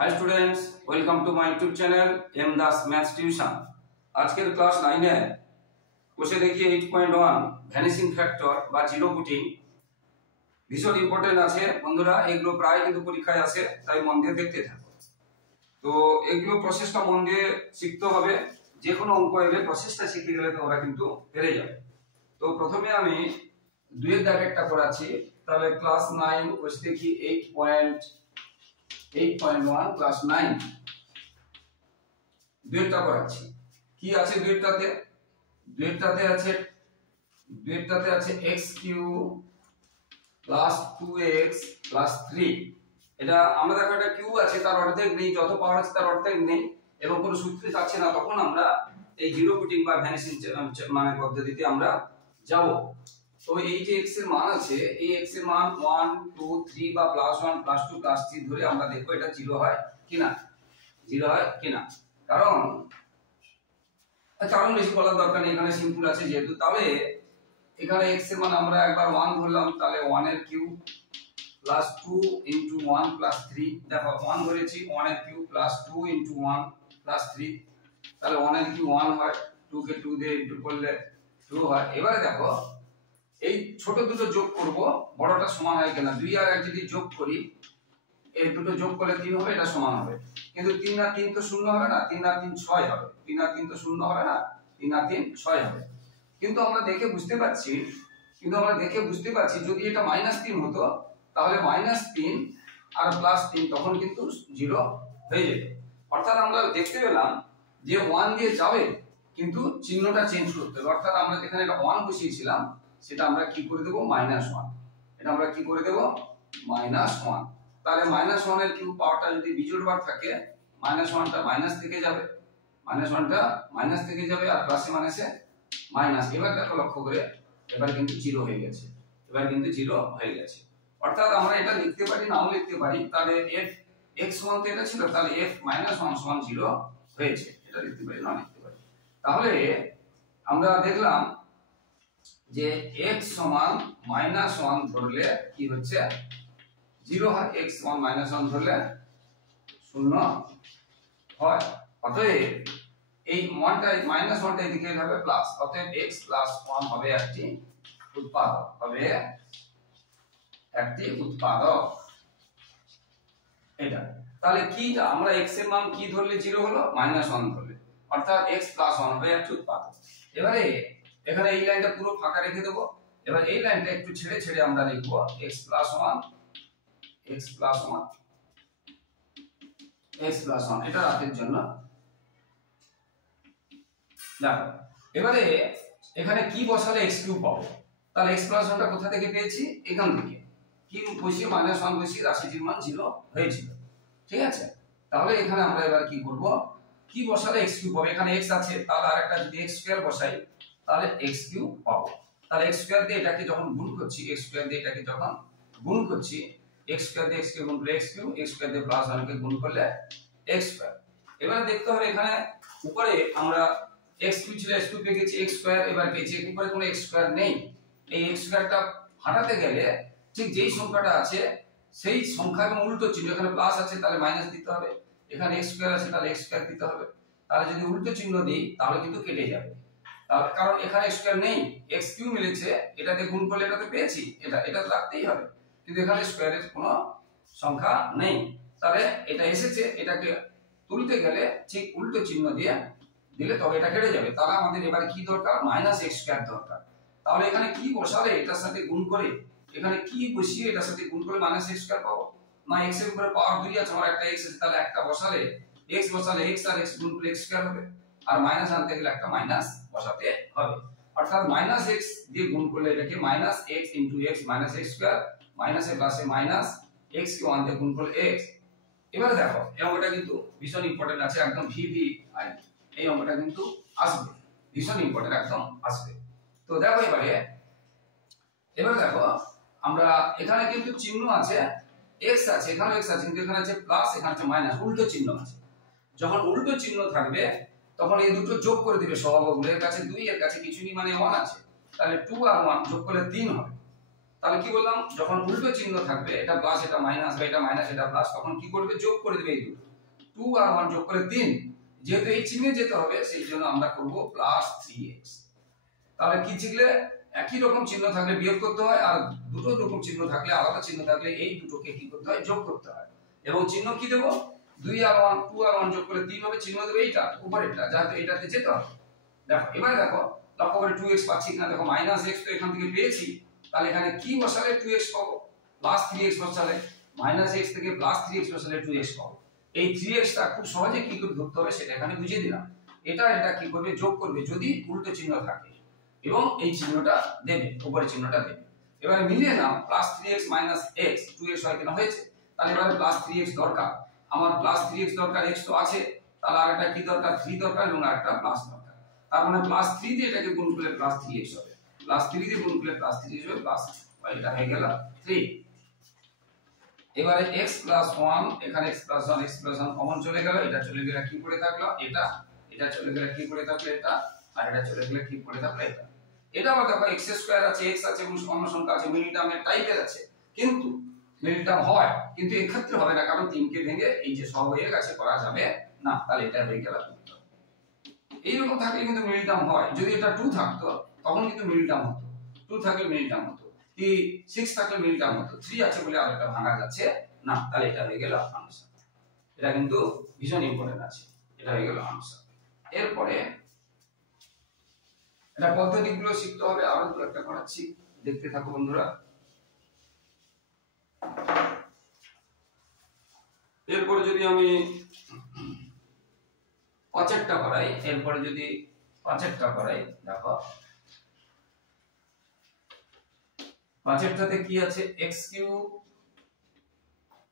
Hi students, welcome to my YouTube channel M Das Maths Tuition। আজকের class 9 এ কোষে দেখি 8.1 vanishing factor বা zero putting ভীষণ important আছে বন্ধুরা। এগুলো প্রায় কিন্তু পরীক্ষায় আসে, তাই মন দিয়ে দেখতে থাকো। তো এগুলো প্রসেসটা মন দিয়ে শিখতে হবে। যে কোনো অঙ্ক এলে প্রসেসটা শিখে গেলে তোমরা কিন্তু পেরে যাবে। তো প্রথমে আমি দুইয়ের দাগেরটা করাচ্ছি। তাহলে ক্লাস 9 কোষে দেখি 8.1 ক্লাস 9 দুইটা করাচ্ছি। কি আছে দুইটাতে? দুইটাতে আছে x cube plus 2x plus 3। এটা আমরা দেখো এটা কিউব আছে, তার অর্ধেক নেই, যত পাওয়ার আছে তার অর্ধেক নেই এবং কোনো সূত্রে থাকছে না, তখন আমরা এই জিরো পুটিং বা ভ্যানিশিং মানে পদ্ধতিতে আমরা যাব। তো এই যে x এর মান আছে, এই x এর মান 1 2 3 বা +1 +2 +3 ধরে আমরা দেখব এটা জিরো হয় কিনা, কারণ বেশি বলার দরকার নেই, এখানে সিম্পল আছে যেহেতু। তবে এখানে x এর মান আমরা একবার 1 ধরলাম, তাহলে 1 এর কিউব প্লাস 2 ইনটু 1 প্লাস 3। দেখো 1 ধরেছি, 1 এর কিউব প্লাস 2 ইনটু 1 প্লাস 3, তাহলে 1 এর কিউব 1 হয়, 2 কে 2 দিয়ে ইনটু করলে 2 হয়। এবারে দেখো এই ছোট দুটো যোগ করব, বড়টা সমান হয় কিনা। 2 আর 1 যদি যোগ করি, এই দুটো যোগ করলে 3 হবে, এটা সমান হবে। কিন্তু 3 আর 3 তো শূন্য হবে না, 3 আর 3 6 হবে। 3 আর 3 তো শূন্য হবে না, 3 আর 3 6 হবে। কিন্তু আমরা দেখে বুঝতে পারছি যদি এটা -3 হতো, তাহলে -3 আর +3 তখন কিন্তু 0 হয়ে যেত। অর্থাৎ আমরা দেখতে পেলাম যে 1 দিয়ে যাবে, কিন্তু চিহ্নটা চেঞ্জ করতে হবে। অর্থাৎ আমরা যেখানে এটা 1 বসিয়েছিলাম, সেটা আমরা কি করে দেব -1। এটা আমরা কি করে দেব -1। তাহলে -1 এর কিউব পাওয়ারটা যদি বিজোড় বার থাকে, -1টা মাইনাস থেকে যাবে, -1টা মাইনাস থেকে যাবে, আর প্লাসে মাইনাসে মাইনাস। এবার দেখো লক্ষ্য করে, এবার কিন্তু 0 হয়ে গেছে, অর্থাৎ আমরা এটা লিখতে পারি, নাও লিখতে পারি। তাহলে f x1 তো এটা ছিল, তাহলে f -1 সমান 0 হয়েছে, এটা লিখতে পারি, না লিখতে পারি। তাহলে আমরা দেখলাম যে x সমান -1 ধরলে কি হচ্ছে 0 হয়, x সমান -1 ধরলে 0 হয়। অতএব এই 1টা -1টা এদিকে হবে প্লাস, অতএব x + 1 হবে একটি উৎপাদক। এটা তাহলে কি, আমরা x এর মান কি ধরলে 0 হলো, -1 ধরলে, অর্থাৎ x + 1 হবে একটি উৎপাদক। এবারে এখানে এই লাইনটা পুরো ফাঁকা রেখে দেব। এবার এই লাইনটা একটু ছেড়ে আমরা লিখব x + 1 এটা রাতের জন্য। দেখো এবারে এখানে কি বসালে x কিউব পাবো। তাহলে x + 1টা কোথা থেকে পেয়েছি, এখান থেকে কিউব বসিয়ে -1 বসিয়ে রাশিটির মান 0 হয়েছিল, ঠিক আছে। তাহলে এখানে আমরা এবার কি করব, কি বসালে x কিউব পাবো। এখানে x আছে, তাহলে আরেকটা যদি x স্কয়ার বসাই, তাহলে x কিউব পাবো। তাহলে x স্কয়ার দিয়ে এটাকে যখন গুণ করছি, x স্কয়ার দিয়ে x স্কয়ার দিয়ে x কে গুণ করলে x কিউব, x স্কয়ার দিয়ে +1 কে গুণ করলে x স্কয়ার। এবারে দেখতে হবে এখানে উপরে আমরা x কিউব ছিল, x কিউব পেয়ে গেছি, x স্কয়ার এবার পেয়েছি, উপরে কোনো x স্কয়ার নেই। এই x স্কয়ারটা হাঁটাতে গেলে ঠিক যেই সংখ্যাটা আছে সেই সংখ্যা এবং উল্টো চিহ্ন, এখানে প্লাস আছে তাহলে মাইনাস দিতে হবে, এখানে x স্কয়ার আছে তাহলে x স্কয়ার দিতে হবে। তাহলে যদি উল্টো চিহ্ন দিই তাহলে কিন্তু কেটে যাবে, তাহলে কারণ এখানে x স্কয়ার নেই, x কিউব মিলেছে, এটাতে গুণ করলে এটাতে পেয়েছি, এটা তো রাখতেই হবে, কিন্তু এখানে স্কয়ারের কোনো সংখ্যা নেই। তাহলে এটা এসেছে, এটাকে তুলতে গেলে ঠিক উল্টো চিহ্ন দিলে তবে এটা কেটে যাবে। তাহলে আমাদের এবারে কি দরকার, -x স্কয়ার দরকার। তাহলে এখানে কি বসালে এটার সাথে গুণ করে, এখানে কি বসিয়ে এটার সাথে গুণ করে -x স্কয়ার পাবো না, x এর উপরে পাওয়ার 2 আছে, আমার একটা x আছে, তাহলে একটা বসালে x বসালে x আর x গুণ করলে x স্কয়ার হবে, আর মাইনাস আনতে গেলে একটা মাইনাস বসাতে হবে। অর্থাৎ -x দিয়ে গুণ করলে এটাকে -x x -x স্কয়ার, মাইনাসে প্লাসে মাইনাস, x কে 1 দিয়ে গুণ করলে x। এবারে দেখো এই অঙ্কটা কিন্তু ভীষণ ইম্পর্টেন্ট আছে, একদম VVI, এই অঙ্কটা কিন্তু আসবে, ভীষণ ইম্পর্টেন্ট একদম আসবে। তো দেখো এবারে দেখো আমরা এখানে কিন্তু চিহ্ন আছে, x আছে, এখানে x আছে, কিন্তু এখানে আছে প্লাস, এখানে আছে মাইনাস, উল্টো চিহ্ন আছে। যখন উল্টো চিহ্ন থাকবে তখন এই দুটো যোগ করে দিবে সহগগুলো, এর কাছে 2 এর কাছে কিছু নেই মানে 1 আছে, তাহলে 2 আর 1 যোগ করলে 3 হবে। তাহলে কি বললাম, যখন উল্টো চিহ্ন থাকবে, এটা প্লাস এটা মাইনাস বা এটা মাইনাস এটা প্লাস, তখন কি করবে, যোগ করে দিবে এই দুটো। 2 আর 1 যোগ করে 3, যেহেতু এই চিহ্নে যেতে হবে সেই জন্য আমরা করব প্লাস 3x। তাহলে কি শিখলে, একই রকম চিহ্ন থাকলে বিয়োগ করতে হয়, আর দুটো রকম চিহ্ন থাকলে, আলাদা চিহ্ন থাকলে এই দুটোকে কি করতে হয়, যোগ করতে হয়। এবং চিহ্ন কি দেব, 2 আর 1 যোগ করে 3 হবে, চিহ্ন দেব এইটা উপরেরটা, যাতে এটাতে যেতে হবে। দেখো এবারে দেখো লক্ষ্য করে 2x পাচ্ছি কিনা, দেখো -x তো এখান থেকে পেয়েছি, তাহলে এখানে কি বসালে 2x পাবো, প্লাস 3x বসালে, -x থেকে প্লাস 3x বসালে 2x পাবো। এই 3x টা খুব সহজে কি করে ধরতে হবে সেটা এখানে বুঝিয়ে দিলাম। এটা কি করবে, যোগ করবে যদি উল্টো চিহ্ন থাকে, এবং এই চিহ্নটা দেবে, উপরের চিহ্নটা দেবে। এবারে মিলিয়ে নাও, প্লাস 3x - x 2x হয় কিনা, হয়েছে। তাহলে এবারে প্লাস 3x দরকার, আমার প্লাস 3x দরকার, x তো আছে, তাহলে আরেকটা কি দরকার, 3 দরকার, এবং আরেকটা প্লাস দরকার। তার মানে প্লাস 3 দিয়ে এটাকে গুণ করলে প্লাস 3x হবে, প্লাস 3 দিয়ে গুণ করলে প্লাস 3x হবে, প্লাস এটা হয়ে গেল 3। এবারে x + 1, এখানে x + 1 কমন চলে গেল, এটা চলে গেলে কি পড়ে থাকলো, এটা চলে গেলে কি পড়ে থাকলো, এটা, আর এটা চলে গেলে কি পড়ে থাকলো, এটা। এটা আবার দেখো x² আছে, x আছে, এবং অন্য সংখ্যা আছে, মিডল টার্মের টাইপের আছে, কিন্তু মিডল টার্ম হয়, কিন্তু এই ক্ষেত্রে হবে না, কারণ 3 কে ভেঙে এই যে সব হয়ে গেছে করা যাবে না, তাহলে এটা হয়ে গেল উত্তর। এইরকম থাকলে কিন্তু মিডল টার্ম হয়, যদি এটা 2 থাকতো তখন কিন্তু মিডল টার্ম হতো, 2 থাকলে মিডল টার্ম হতো, কি 6 থাকলে মিডল টার্ম হতো, 3 আছে বলে আরেকটা ভাঙা যাচ্ছে না, তাহলে এটা হয়ে গেল আনসার। এটা কিন্তু ভীষণ ইম্পর্টেন্ট আছে, এটা হয়ে গেল আনসার। এরপরে এটা পদ্ধতিগুলো শিখতে হবে, আরো দু একটা করাচ্ছি, দেখতে থাকো বন্ধুরা। এরপরে যদি আমি পাঁচেরটা করাই, দেখো পাঁচেরটাতে কি আছে, x³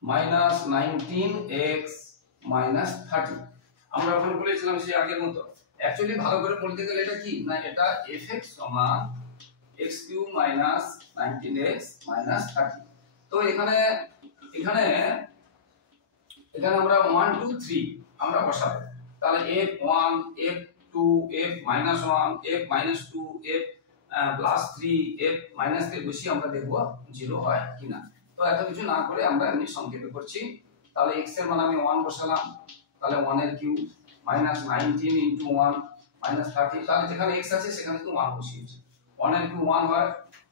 - 19x - 30। আমরা ওখানে বলেছিলাম সেই আগের মতো, অ্যাকচুয়ালি ভালো করে বলতে গেলে এটা কি না, এটা fx = x³ - 19x - 30। তো এখানে আমরা 1 2 3 আমরা বসাবো, তাহলে f1 f2 f-1 f-2 f +3 f-3 বসিয়ে আমরা দেখব 0 হয় কিনা। তো এত কিছু না করে আমরা এমনি সংক্ষেপে করছি। তাহলে x এর মান আমি 1 বসালাম, তাহলে 1 এর কিউব -19 * 1 - 30, তাহলে যেখানে x আছে সেখানে তো 1 বসিয়েছি। 1 এর কিউব 1 হয়,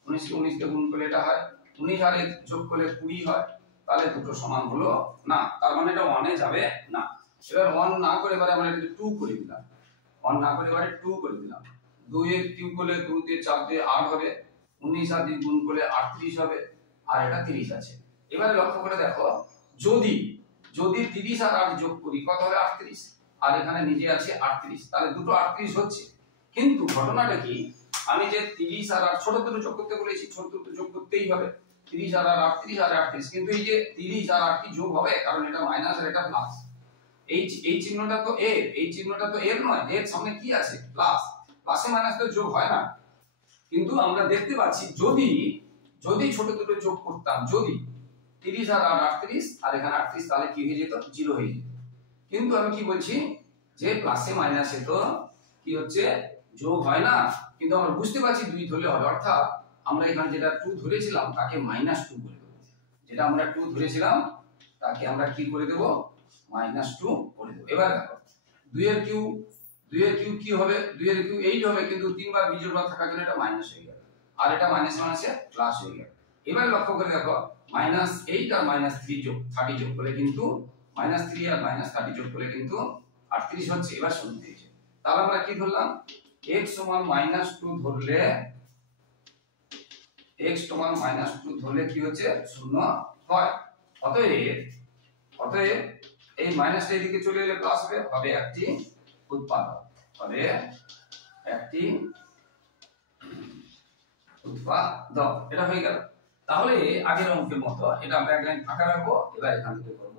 19 কে 19 দিয়ে গুণ করলে এটা হয়, 19 আর 1 যোগ করলে 20 হয়, তাহলে দুটো সমান হলো না, তার মানে এটা 1 এ যাবে না। এবার 1 না করে এবারে আমরা এটাকে 2 করে দিলাম, 1 না করে এবারে 2 করে দিলাম। 2 এর কিউব করলে 2 দিয়ে 4 দিয়ে 8 হবে, 19 আর 2 গুণ করলে 38 হবে, আর এটা 30 আছে। এবারে লক্ষ্য করে দেখো, যদি 30 আর 8 যোগ করি কত হবে, 38, আর এখানে নিজে আছে 38, তাহলে দুটো 38 হচ্ছে। কিন্তু ঘটনাটা কি, আমি যে 30 আর 8 ছোট দুটো যোগ করতে বলেছি, ছোট দুটো যোগ করতেই হবে, 30 আর 38 আর 38, কিন্তু এই যে 30 আর 8 কি যোগ হবে, কারণ এটা মাইনাস আর এটা প্লাস। এই চিহ্নটা তো এর, এই চিহ্নটা তো এর নয়, এর সামনে কি আছে, প্লাস, প্লাসে মাইনাস তো যোগ হয় না। কিন্তু আমরা দেখতে পাচ্ছি যদি ছোট দুটো যোগ করতাম, যদি 30 আর 38 আর এখানে 38, তাহলে কি হয়ে যেত, 0 হয়ে যেত। কিন্তু আমি কি বলছি, যে প্লাসে মাইনাসে তো কি হচ্ছে, যোগ হয় না, কিন্তু আমরা বুঝতে পারছি 2 ধরলে হবে, অর্থাৎ আমরা এখানে যেটা 2 ধরেছিলাম তাকে -2 করে দেব, যেটা আমরা 2 ধরেছিলাম তাকে আমরা কি করে দেব, -2 করে দেব। এবার দেখো 2 এর কিউব কি হবে, 2 এর কিউব 8 হবে, কিন্তু 3 বার বিজোড় বার থাকার জন্য এটা মাইনাস হয়ে গেল, আর এটা মাইনাসে প্লাস হয়ে গেল। এবার লক্ষ্য করে দেখো, -8 আর -3 যোগ 30 যোগ করলে কিন্তু -3 আর -30 যোগ করলে কিন্তু 38 হচ্ছে। এবার শুনতে দিয়েছে, তাহলে আমরা কি ধরলাম, x সমান -2 ধরলে, x সমান -2 ধরলে কি হচ্ছে, 0 হয়। অতএব এই মাইনাসটা এদিকে চলে এলে প্লাস হবে একটি উৎপাদক, এটা হয়ে গেল। তাহলে আগের অঙ্কের মতো এটা আমরা এক লাইন ফাঁকা রাখবো, এবার এখান থেকে করব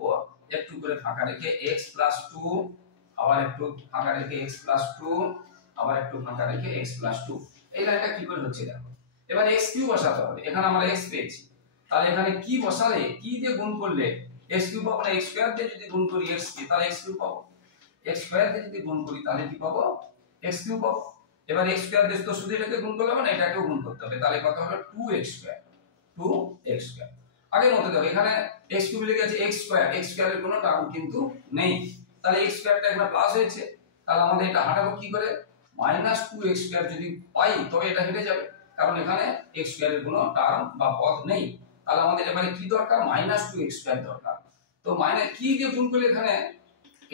একটু করে ফাঁকা রেখে x + 2, আবার একটু ফাঁকা রেখে x + 2, আবার একটু ফাঁকা রেখে x + 2। এই লাইনটা কি করে হচ্ছে দেখো। এবার x³ বসাতে হবে, এখানে আমরা x পেয়েছি, তাহলে এখানে কি বসালে, কি দিয়ে গুণ করলে x³ পাবো না, x² দিয়ে যদি গুণ করি x কে, তাহলে x³ পাবো, x² দিয়ে যদি গুণ করি তাহলে কি পাবো, x³ পাবো। এবার x² দিয়ে তো শুধু এটাকে গুণ করলে হবে না, এটাকেও গুণ করতে হবে, তাহলে কত হলো 2x²। আগের মতো দেখো, এখানে x কিউব লিখে আছে x স্কয়ার এর কোনো টার্ম কিন্তু নেই, তাহলে x স্কয়ারটা এখানে প্লাস হয়েছে, তাহলে আমাদের এটা হাঁটাবো কি করে, -2x স্কয়ার যদি পাই তবে এটা হেঁটে যাবে, কারণ এখানে x স্কয়ার এর কোনো টার্ম বা পদ নেই। তাহলে আমাদের এবারে কি দরকার, -2x স্কয়ার দরকার। তো মাইনাস কি দিয়ে গুণ করলে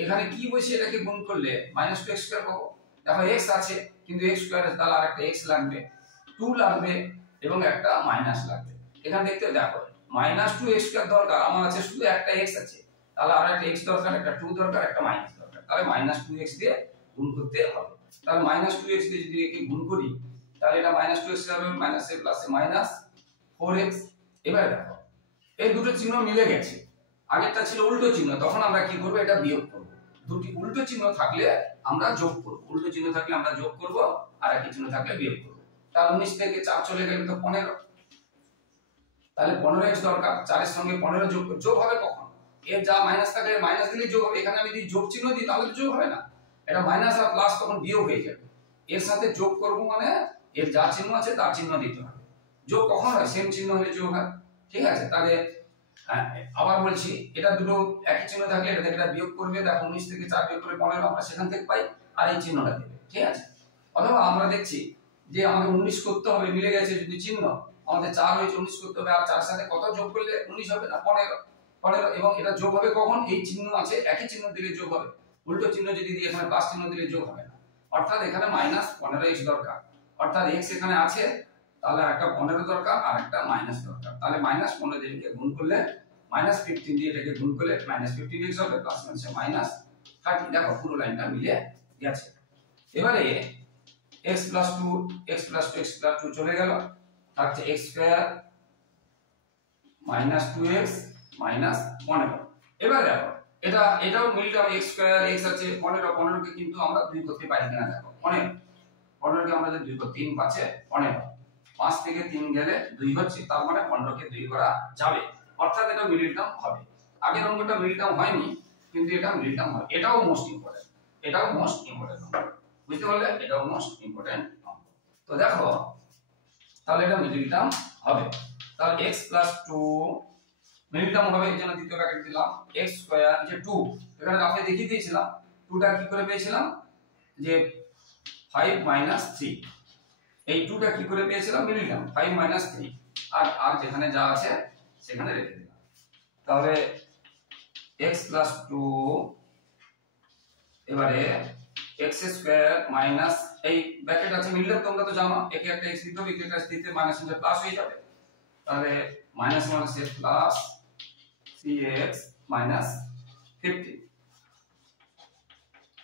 এখানে কি বসে এটাকে গুণ করলে -2x স্কয়ার পাবো। দেখো x আছে কিন্তু x স্কয়ার এর তাহলে আরেকটা x লাগবে, 2 লাগবে এবং একটা মাইনাস লাগবে। এখানে দেখতে দেখো -2x স্কয়ার দরকার, আমার আছে শুধু একটা x আছে, তাহলে আর একটা x দরকার, একটা 2 দরকার, একটা মাইনাস দরকার, তাহলে -2x দিয়ে গুণ করতে হবে। তাহলে -2x দিয়ে যদি একে গুণ করি তাহলে এটা -2x হবে, মাইনাস এ প্লাসে -4x। এবারে দেখো এই দুটো চিহ্ন মিলে গেছে, আগেরটা ছিল উল্টো চিহ্ন, তখন আমরা কি করব, এটা বিয়োগ করব। দুটি উল্টো চিহ্ন থাকলে আমরা যোগ করব, উল্টো চিহ্ন থাকলে আমরা যোগ করব, আর একই চিহ্ন থাকলে বিয়োগ করব। তাহলে 19 থেকে 4 চলে গেলে তো 15, তাহলে 15x দরকার, 4 এর সঙ্গে 15 যোগ হবে কখন, এর যা মাইনাস থাকলে মাইনাস দিলে যোগ হবে। এখানে আমি যদি যোগ চিহ্ন দিই তাহলে যোগ হবে না, এটা মাইনাস আর প্লাস তখন বিয়োগ হয়ে যাবে। এর সাথে যোগ করব মানে এর যা চিহ্ন আছে তার চিহ্ন দিতে হবে। যোগ কখন হয়, সেম চিহ্ন হলে যোগ হয়, ঠিক আছে। তাহলে আবার বলছি, এটা দুটো একই চিহ্ন থাকলে এটা থেকে এটা বিয়োগ করবে, দেখো 19 থেকে 4 বিয়োগ করে 15 আমরা সেখান থেকে পাই, আর এই চিহ্নটা দেবে, ঠিক আছে। অথবা আমরা দেখছি যে আমাকে 19 করতে হবে, মিলে গেছে যদি চিহ্ন, আমাদের 4 হয়েছে 19 করতে হবে, আর 4 সাথে কত যোগ করলে 19 হবে না, 15 এবং এটা যোগ হবে কখন, এই চিহ্ন আছে একই চিহ্ন দিলে যোগ হবে, উল্টো চিহ্ন যদি দিই এখানে প্লাস চিহ্ন দিলে যোগ হবে না। অর্থাৎ এখানে -15x দরকার, অর্থাৎ x এখানে আছে, তাহলে একটা 15 দরকার আর একটা মাইনাস দরকার। তাহলে -15 দিয়ে গুণ করলে -15 দিয়ে এটাকে গুণ করলে -15x হবে, প্লাস মাইনাস -30। দেখো পুরো লাইনটা মিলে গেছে। এবারে x + 2 x + 2 x + 2 চলে গেল, থাকছে x স্কয়ার -2x -15। এবারে দেখো এটাও মিলটাও x স্কয়ার, x আছে 15 কে কিন্তু আমরা 2 করতে পারি কিনা দেখো, 15 কে আমরা যদি 2 করি 3 5 15, 5 থেকে 3 গেলে 2 হচ্ছে, তার মানে 15 কে 2 করা যাবে, অর্থাৎ এটা মিডল টার্ম হবে। আগের অঙ্কটা মিডল টার্ম হয়নি কিন্তু এটা মিডল টার্ম হবে, এটাও মোস্ট ইম্পর্টেন্ট, এটাও মোস্ট ইম্পর্টেন্ট অঙ্ক, বুঝতে পারলে, এটাও মোস্ট ইম্পর্টেন্ট অঙ্ক। তো দেখো তাহলে এটা মিডল টার্ম হবে, তাহলে x + 2 মিডল টার্ম হবে, এর জন্য দ্বিতীয় ব্র্যাকেট দিলাম, x স্কয়ার যে 2, এখানে রাফে দেখিয়ে দিয়েছিলাম 2টা কি করে পেয়েছিলাম, যে 5 - 3, এই 2টা কি করে পেয়েছিলাম, মিডল টার্ম 5 - 3, আর যেখানে যা আছে সেখানে রেখে দিলাম। তাহলে x + 2 এবারে x স্কয়ার মাইনাস, এই ব্র্যাকেট আছে মিডল টার্ম তোমরা তো জানো, একে একটা x দিতে হবে, একে একটা দিতে মাইনাস নিলে প্লাস হয়ে যাবে, তাহলে মাইনাস প্লাস 3x - 15।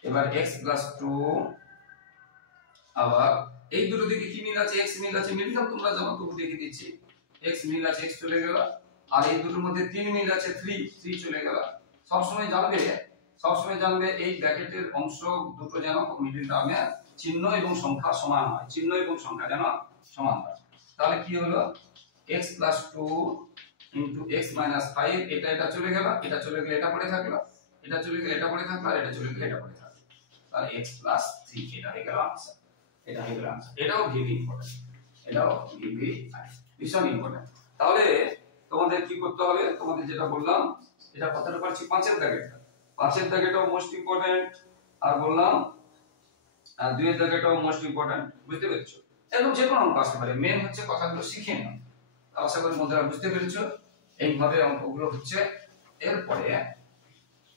এবার x + 2 আবার এই দুটো দিকে কি মিল আছে, x মিল আছে, মিল টার্ম তোমরা জানো তবু দেখে দিচ্ছি, x মিল আছে, x চলে গেল, আর এই দুটোর মধ্যে 3 মিল আছে, 3 চলে গেল। সবসময় জানবে এই ব্র্যাকেটের অংশ দুটো যেন মিডল টার্মে চিহ্ন এবং সংখ্যা সমান হয়, চিহ্ন এবং সংখ্যা যেন সমান হয়। তাহলে কি হলো, x + 2 x - 5, এটা চলে গেল, এটা চলে গেলে এটা পড়ে থাকলো, এটা চলে গেলে এটা পড়ে থাকলো, আর এটা চলে গেলে এটা পড়ে থাকলো, তাহলে x + 3 এটা হয়ে গেল आंसर, এটা হয়ে গেল आंसर। এটাও ভেরি ইম্পর্টেন্ট, এটাও ভেরি ভীষণ ইম্পর্টেন্ট। তাহলে তোমাদের কি করতে হবে, তোমাদের যেটা বললাম, এটা কতটা পারছি, 5 এর দাগেটা, 5 এর দাগেটাও মোস্ট ইম্পর্টেন্ট, আর বললাম আর 2 এর দাগেটাও মোস্ট ইম্পর্টেন্ট, বুঝতে পেরেছো। এরকম যে কোনো অঙ্ক আসতে পারে, মেন হচ্ছে কথাগুলো শিখে নাও। আশা করি বন্ধুরা বুঝতে পেরেছো, এইভাবে অঙ্কগুলো হচ্ছে। এরপরে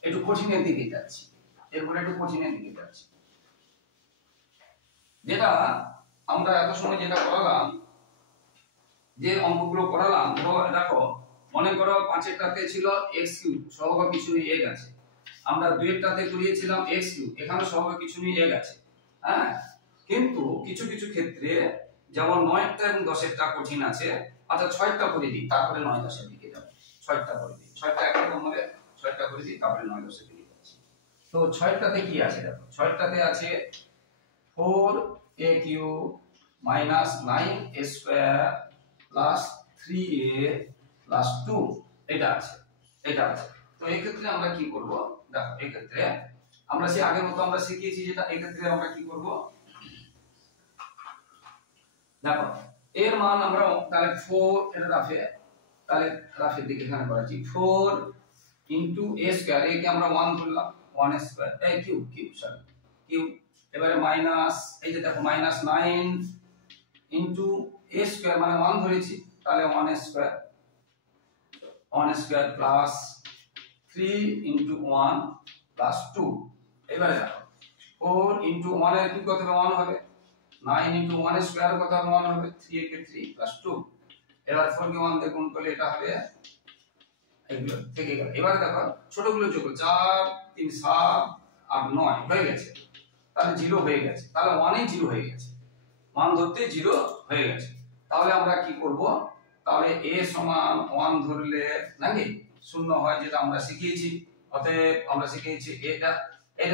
একটু কঠিনের দিকে যাচ্ছি, যেটা আমরা এত সময় যেটা করালাম, যে অঙ্কগুলো করালাম, দেখো মনে করো 5 এরটাতে ছিল x3 সহগ কিছু নেই এক আছে, আমরা 2 এরটাতে করিয়েছিলাম x3, এখানে সহগ কিছু নেই এক আছে, হ্যাঁ। কিন্তু কিছু কিছু ক্ষেত্রে যেমন 9টা এবং 10এরটা কঠিন আছে, আচ্ছা 6টা করে দিই তারপরে 9 10এর দিকে যাব, 6টা করে দিই, 6টা একরকম হবে, 6টা করে দিই তারপরে 9 10এর দিকে যাচ্ছি। তো 6টাতে কি আছে দেখো, 6টাতে আছে 4a³ - 9a² + 3a + 2, এটা আছে। তো এই ক্ষেত্রে আমরা কি করব, দেখো এই ক্ষেত্রে আমরা সেই আগের মতো আমরা শিখিয়েছি যেটা, এই ক্ষেত্রে আমরা কি করব, দেখো এর মান আমরা তাহলে 4 এর রাফে, তাহলে রাফের দিকে এখানে করাচ্ছি 4 ইনটু a স্কয়ার, a কে আমরা 1 ধরলাম, 1 স্কয়ার এই কিউব সরি কিউব। এবারে মাইনাস, এই যে দেখো মাইনাস 9 ইনটু a স্কয়ার মানে 1 ধরেছি, তাহলে 1 স্কয়ার প্লাস 3 ইনটু 1 প্লাস 2। এবারে দেখো 4 ইনটু 1 এর কিউব কত হবে 1 হবে, 9 ইনটু 1 স্কয়ার কত হবে 1 হবে, 3 কে 3 প্লাস 2। এবার 4 কে 1 দিয়ে গুণ করলে এটা হবে, এগুলো থেকে গেল। এবারে দেখো ছোটগুলো যোগ 4 3 7 8 9 হয়ে গেছে, তাহলে 0 হয়ে গেছে, তাহলে 1 এ 0 হয়ে গেছে, মান ধরতে 0 হয়ে গেছে। তাহলে আমরা কি করব, তাহলে a সমান 1 ধরলে নাকি 0 হয়, যেটা আমরা শিখিয়েছি। অতএব আমরা শিখিয়েছি এটা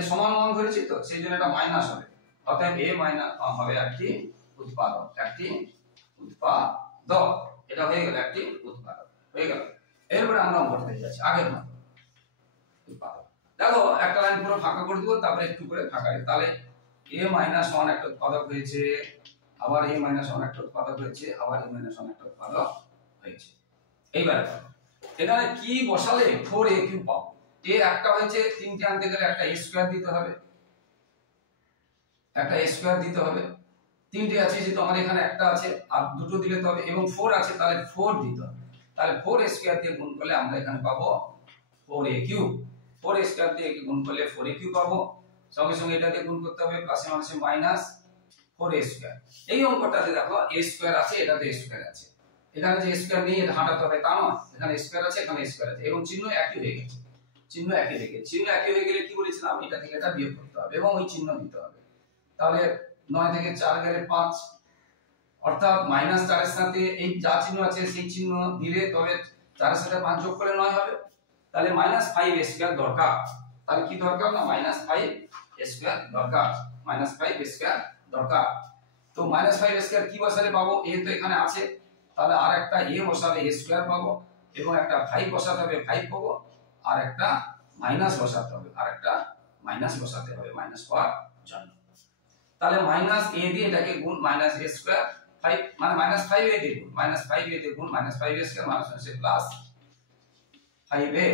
সমান 1 ধরেছি, তো সেই জন্য এটা মাইনাস হবে। অতএব a মাইনাস হবে একটি উৎপাদক, এটা হয়ে গেল একটি উৎপাদক হয়ে গেল। এরপরে আমরা অঙ্কটাতে যাচ্ছি আগের মতো উৎপাদক। দেখো একটা লাইন পুরো ফাঁকা করে দেব, তারপরে একটু করে ফাঁকা রেখে, তাহলে a মাইনাস 1 একটা উৎপাদক হয়েছে, আবার a মাইনাস 1 একটা উৎপাদক হয়েছে, আবার a মাইনাস 1 একটা উৎপাদক হয়েছে। এইবার এখানে কি বসালে 4a কিউব পাবো। a একটা হয়েছে, তিনটে আনতে গেলে একটা a স্কয়ার দিতে হবে, তিনটে আছে যেহেতু আমার এখানে একটা আছে আর দুটো দিলে তো হবে, এবং 4 আছে তাহলে 4 দিতে হবে। তাহলে 4 স্কয়ার দিয়ে গুণ করলে আমরা এখানে পাবো 4a কিউব, 4 স্কয়ার দিয়ে গুণ করলে 4a কিউব পাবো। সঙ্গে সঙ্গে এটা দিয়ে গুণ করতে হবে, প্লাসে মাইনাসে মাইনাস 4a স্কয়ার। এই অঙ্কটাতে দেখো a স্কয়ার আছে, এটাতে a স্কয়ার আছে, এখানে যে স্কয়ার নিয়ে এটা হাঁটাতে হবে তা নয়, এখানে স্কয়ার আছে এখানে স্কয়ার আছে, এবং চিহ্ন একই হয়ে গেছে। চিহ্ন একই হয়ে গেলে কি বলেছিলাম, এটা থেকে এটা বিয়োগ করতে হবে এবং ওই চিহ্ন দিতে হবে। তাহলে 9 থেকে 4 গেলে 5, অর্থাৎ মাইনাস 4 এর সাথে এই যা চিহ্ন আছে সেই চিহ্ন দিলে তবে 4 এর সাথে 5 যোগ করলে 9 হবে। তাহলে মাইনাস 5 স্কয়ার দরকার, তাহলে কি দরকার না মাইনাস 5 স্কয়ার দরকার, মাইনাস 5 স্কয়ার দরকার। তো মাইনাস 5 স্কয়ার কি বসালে পাবো, a তো এখানে আছে, তাহলে আর একটা a বসালে a স্কয়ার পাবো, এবং একটা 5 বসাতে হবে 5 পাবো, আর একটা মাইনাস বসাতে হবে, মাইনাস পাওয়ার জন্য। তাহলে মাইনাস a দিয়ে এটাকে গুণ মাইনাস a স্কয়ার 5 মানে মাইনাস 5a দিয়ে গুণ, মাইনাস 5a দিয়ে গুণ minus 5a square minus plus 5a।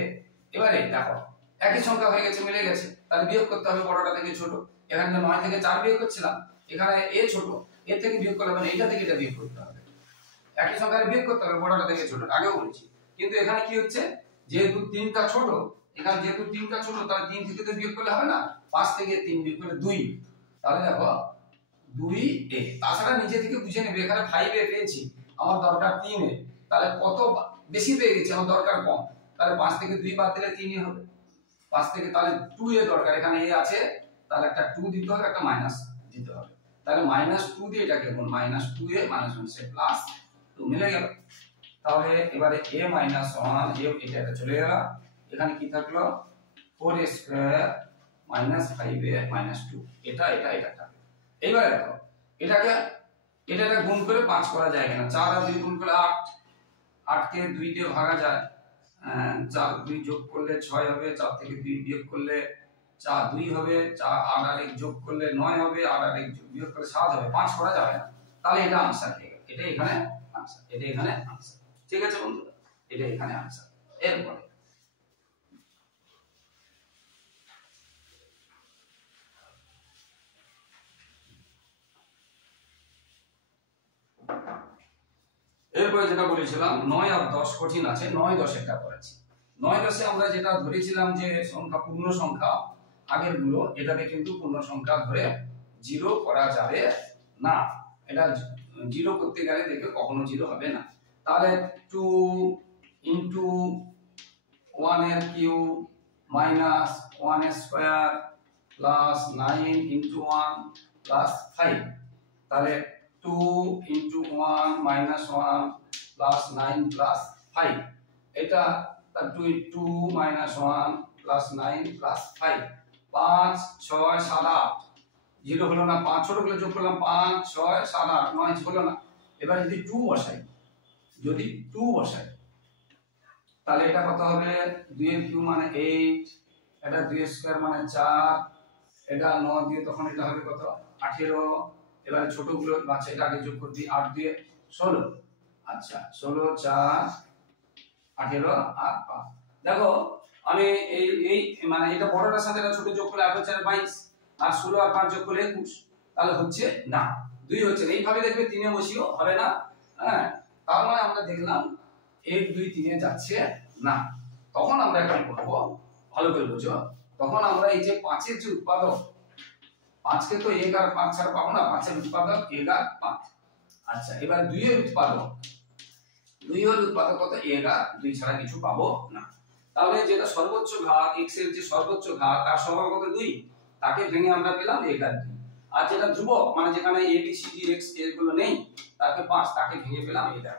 এবারে দেখো একই সংখ্যা হয়ে গেছে, মিলে গেছে, তাহলে বিয়োগ করতে হবে বড়টা থেকে ছোট। এখানে 9 থেকে 4 বিয়োগ করছিলাম, এখানে a ছোট, এর থেকে বিয়োগ করলে মানে এটা থেকে এটা বিয়োগ করতে হবে, একই সংখ্যার বিয়োগ করতে হবে বড়টা থেকে ছোট, আগেও বলেছি। কিন্তু এখানে কি হচ্ছে, যেহেতু 3টা ছোট, এখানে যেহেতু 3টা ছোট, তাহলে 3 থেকে তো বিয়োগ করলে হবে না, 5 থেকে 3 বিয়োগ করলে 2, তাহলে দেখো 2a। তাছাড়া নিজে থেকে বুঝে নেবে, এখানে 5a পেয়েছি, আমার দরকার 3a, তাহলে কত বেশি পেয়ে গেছি, আমার দরকার কম, তাহলে 5 থেকে 2 বাদ দিলে 3ই হবে। 5 থেকে তাহলে 2a দরকার, এখানে a আছে, তাহলে একটা 2 দিতে হবে, একটা মাইনাস দিতে হবে, তাহলে -2 দিয়ে এটাকে গুণ, -2a সে প্লাস 2 মিলে গেল। তাহলে এবারে a - 1 এটা চলে গেল, এখানে কি থাকলো 4a স্কয়ার -5a - 2, এটা থাকলো। এইবার দেখো এটাকে গুণ করে 5 করা যায় কিনা, 4 আর 2 গুণ করলে 8, 8 কে 2 দিয়ে ভাঙা যায়, 4 2 যোগ করলে 6 হবে, 4 থেকে 2 বিয়োগ করলে 4 2 হবে, 4 8 আর 1 যোগ করলে 9 হবে, 8 আর 1 বিয়োগ করলে 7 হবে, 5 করা যাবে না, তাহলে এটা आंसर হয়ে গেল, এটা এখানে आंसर। ঠিক আছে বন্ধুরা, এটা এখানে आंसर। এরপরে যেটা বলেছিলাম 9 আর 10 কঠিন আছে, 9 10 একটা করেছি। 9 10 এ আমরা যেটা ধরেছিলাম যে সংখ্যা পূর্ণ সংখ্যা আগের গুলো, এটাতে কিন্তু পূর্ণ সংখ্যা ধরে 0 করা যাবে না, এটা 0 করতে গেলে দেখবে কখনো 0 হবে না। তাহলে 2 ইনটু 1 এর cube minus 1 square plus 9 into 1 plus 5, তাহলে 2 ইনটু 1 মাইনাস 1 প্লাস 9 প্লাস 5, এটা 2 মাইনাস 1 প্লাস 9 প্লাস 5, 5 6 7 8, 0 হলো না, 5 ছোটগুলো যোগ করলাম 5 6 7 8 9 হলো না। এবার যদি 2 বসাই, তাহলে এটা কত হবে, 2 এর কিউব মানে 8, এটা 2 স্কয়ার মানে 4, এটা 9 দিয়ে তখন এটা হবে কত 18। এবারে ছোটগুলো বাচ্চা এটা আগে যোগ করতে 8 দিয়ে 16, আচ্ছা 16 4 18 আর 5। দেখো আমি এই এই মানে এটা বড়টার সাথে এটা ছোট যোগ করলে 8 4 22 আর 16 আর 5 যোগ করলে 21, তাহলে হচ্ছে না 2 হচ্ছে না। এইভাবে দেখবে 3 এ বসিও হবে না। হ্যাঁ, তার মানে আমরা দেখলাম 1 2 3 এ যাচ্ছে না। তখন আমরা কি করব, ভালো করে বুঝো। তখন আমরা এই যে 5 এর যে উৎপাদক, 5 কে তো 1 আর 5 ছাড়া পাবো না, 5 এর উৎপাদক 1 আর 5। আচ্ছা, এবার 2 এর উৎপাদক, 2 এর উৎপাদক কত? 1 আর 2 ছাড়া কিছু পাবো না। তাহলে যেটা সর্বোচ্চ ঘাত x এর যে সর্বোচ্চ ঘাত তার সহগ কত? 2, তাকে ভেঙে আমরা পেলাম 1 আর 2। আর যেটা ধ্রুবক মানে যেখানে a b c d x এগুলো নেই তাকে 5, তাকে ভেঙে পেলাম এটা।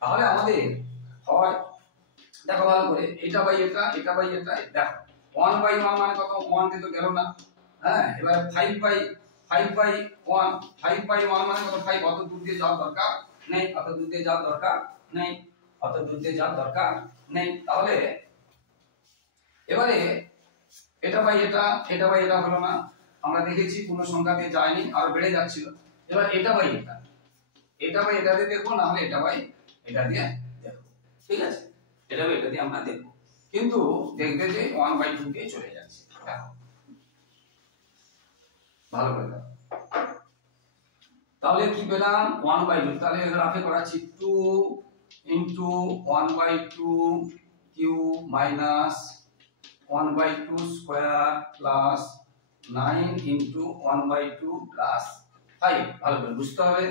তাহলে আমাদের হয়, দেখো ভালো করে, এটা বাই এটা, এটা বাই এটা, দেখো 1 বাই 1 মানে কত? 1 তে তো গেল না। হ্যাঁ, এবার 5 বাই 1, 5 বাই 1 মানে কত? 5। অত দূর দিয়ে যাওয়ার দরকার নেই, অত দূর দিয়ে যাওয়ার দরকার নেই, অত দূর দিয়ে যাওয়ার দরকার নেই। তাহলে এবারে এটা বাই এটা, এটা বাই এটা হলো না, আমরা দেখেছি কোনো সংখ্যা দিয়ে যায়নি আর বেড়ে যাচ্ছিল। এবার এটা বাই এটা, এটা বাই এটা দিয়ে দেখো, না হলে এটা বাই এটা দিয়ে দেখো, ঠিক আছে? এটা বাই এটা দিয়ে আমরা দেখো, কিন্তু দেখবে যে 1 বাই 2 দিয়ে চলে যাচ্ছে। দেখো ভালো করে দেখো, তাহলে কি পেলাম? 1 বাই 2। তাহলে গ্রাফে করাচ্ছি 2 into 1 by 2 cube minus 1 by 2 square plus 9 into 1 by 2 plus 5। ভালো করে বুঝতে হবে,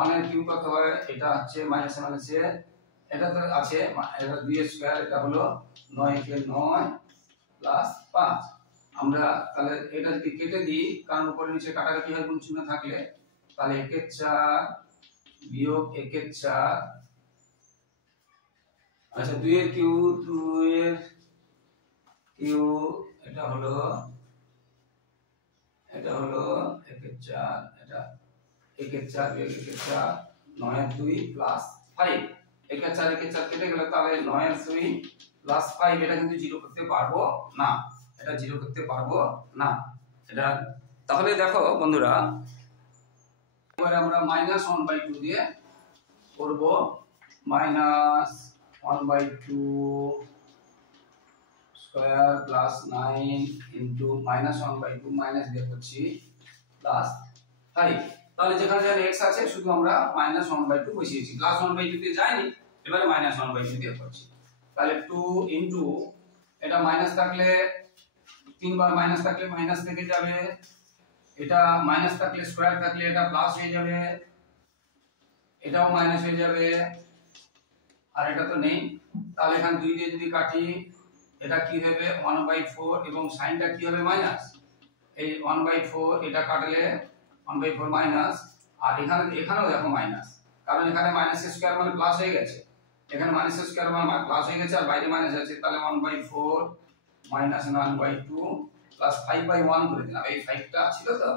1 এর কিউব কত হয়? এটা হচ্ছে মাইনাসে মাইনাসে, এটা তো আছে, এটা 2 এর স্কয়ার, এটা হলো 9 কে 9 প্লাস 5। আমরা তাহলে এটা যদি কেটে দিই, কারণ উপরে নিচে কাটাকাটি হয় গুণ চিহ্ন থাকলে, তাহলে 1 এর 4 বিয়োগ 1 এর 4, আচ্ছা 2 এর কিউব, 2 এর কিউব, এটা হলো 1 এর 4, এটা 1 এর 4 বিয়োগ 1 এর 4, 9 এর 2 প্লাস 5। 1 এর 4 1 এর 4 কেটে গেল, তাহলে 9 এর 2 প্লাস 5। এটা কিন্তু জিরো করতে পারবো না, এটা জিরো করতে পারবো না এটা। তাহলে দেখো বন্ধুরা, এবারে আমরা মাইনাস 1 বাই 2 দিয়ে করব, minus 1 by 2 square plus 9 into minus 1 by 2 minus দিয়ে করছি প্লাস 5। তাহলে যেখানে যেখানে x আছে শুধু আমরা মাইনাস 1 বাই 2 বসিয়েছি, প্লাস 1 বাই 2 তে যায়নি, এবারে মাইনাস 1 বাই 2 দিয়ে করছি। তাহলে 2 ইনটু, এটা মাইনাস থাকলে 3 বার মাইনাস থাকলে মাইনাস থেকে যাবে, এটা মাইনাস থাকলে স্কয়ার থাকলে এটা প্লাস হয়ে যাবে, এটাও মাইনাস হয়ে যাবে, আর এটা তো নেই। তাহলে এখানে 2 দিয়ে যদি কাটি, এটা কি হবে? 1 বাই 4, এবং সাইনটা কি হবে? মাইনাস। এই 1 বাই 4 এটা কাটলে 1 বাই 4 মাইনাস, আর এখানেও দেখো মাইনাস, কারণ এখানে মাইনাস স্কয়ার মানে প্লাস হয়ে গেছে, এখানে মাইনাস স্কয়ার মানে প্লাস হয়ে গেছে, আর বাইরে মাইনাস আছে। তাহলে 1 by 4 minus 1 by 2 plus 5 by 1 করে দিলাম। এই 5টা ছিল তো,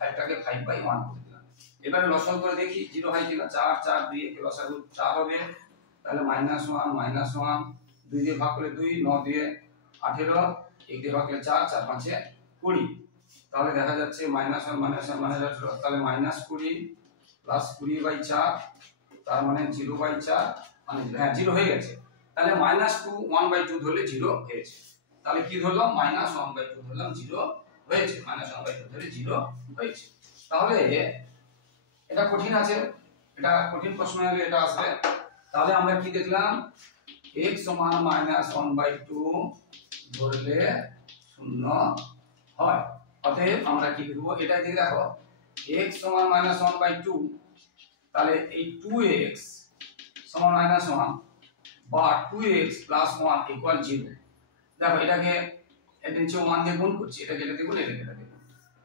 5টাকে 5 বাই 1 করে দিলাম। এবারে লসাগু করে দেখি জিরো হয় কিনা। 4 4 2 এর লসাগু 4 হবে, তাহলে মাইনাস 1 মাইনাস 1, 2 দিয়ে ভাগ করলে 2, 9 দিয়ে 18, 1 দিয়ে ভাগ করলে 4, 4 5 এ 20। তাহলে দেখা যাচ্ছে মাইনাস 1 মাইনাস 1 মাইনাস 18, তাহলে মাইনাস 20 প্লাস 20 বাই 4, তার মানে 0 বাই 4, মানে হ্যাঁ 0 হয়ে গেছে। তাহলে মাইনাস 2 1 বাই 2 ধরলে 0 হয়েছে। তাহলে কি ধরলাম? মাইনাস 1 বাই 2 ধরলাম, 0 হয়েছে। মাইনাস 1 বাই 2 ধরে 0 হয়েছে। তাহলে এটা কঠিন আছে, এটা কঠিন প্রশ্ন হলে এটা আসবে। তাহলে আমরা কি দেখলাম? x সমান মাইনাস 1 বাই 2 ধরলে 0 হয়। অতএব আমরা কি লিখব? এটা দিয়ে দেখো, x সমান মাইনাস 1 বাই 2, তাহলে এই 2x সমান মাইনাস 1 বা 2x প্লাস 1 ইকুয়াল 0। দেখো এটাকে এটা নিচে 1 দিয়ে গুণ করছি, এটা কেটে দেব, এটা কেটে দেব,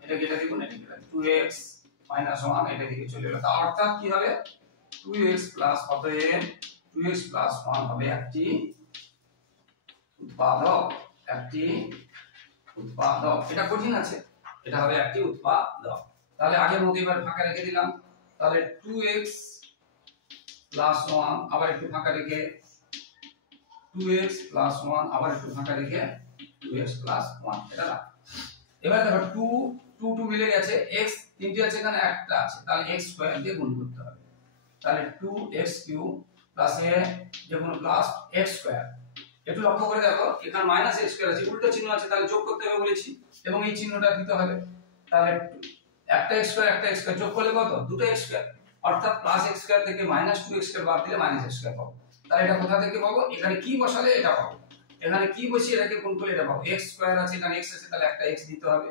এটা কেটে দেব, এটা কেটে দেব, 2x মাইনাস 1 এটা দিকে চলে গেল। তার অর্থ কি হবে? 2x প্লাস, অতএব 2x প্লাস 1 হবে একটি উৎপাদক, একটি উৎপাদক। এটা কঠিন আছে, এটা হবে একটি উৎপাদক। তাহলে আগের মতো এবার ফাঁকা রেখে দিলাম, তাহলে 2x প্লাস 1 আবার একটু ফাঁকা রেখে, 2x প্লাস 1 আবার একটু ফাঁকা রেখে 2x প্লাস 1 এটা রাখ। এবার দেখো 2 2 2 মিলে গেছে, x তিনটে আছে, এখানে একটা আছে, তাহলে x স্কয়ার দিয়ে গুণ করতে হবে। তাহলে 2x কিউব প্লাসে যখন প্লাস x স্কয়ার, একটু লক্ষ্য করে দেখো এখানে মাইনাস x স্কয়ার আছে, উল্টো চিহ্ন আছে, তাহলে যোগ করতে হবে বলেছি এবং এই চিহ্নটা দিতে হবে। তাহলে একটা x স্কয়ার একটা x স্কয়ার যোগ করলে কত? দুটো x স্কয়ার, অর্থাৎ প্লাস x স্কয়ার থেকে মাইনাস 2x স্কয়ার বাদ দিলে মাইনাস x স্কয়ার পাবো। তাহলে এটা কোথা থেকে পাবো? এখানে কি বসালে এটা পাবো, এখানে কি বসিয়ে এটাকে গুণ করলে এটা পাবো। x স্কয়ার আছে, এখানে x আছে, তাহলে একটা x দিতে হবে।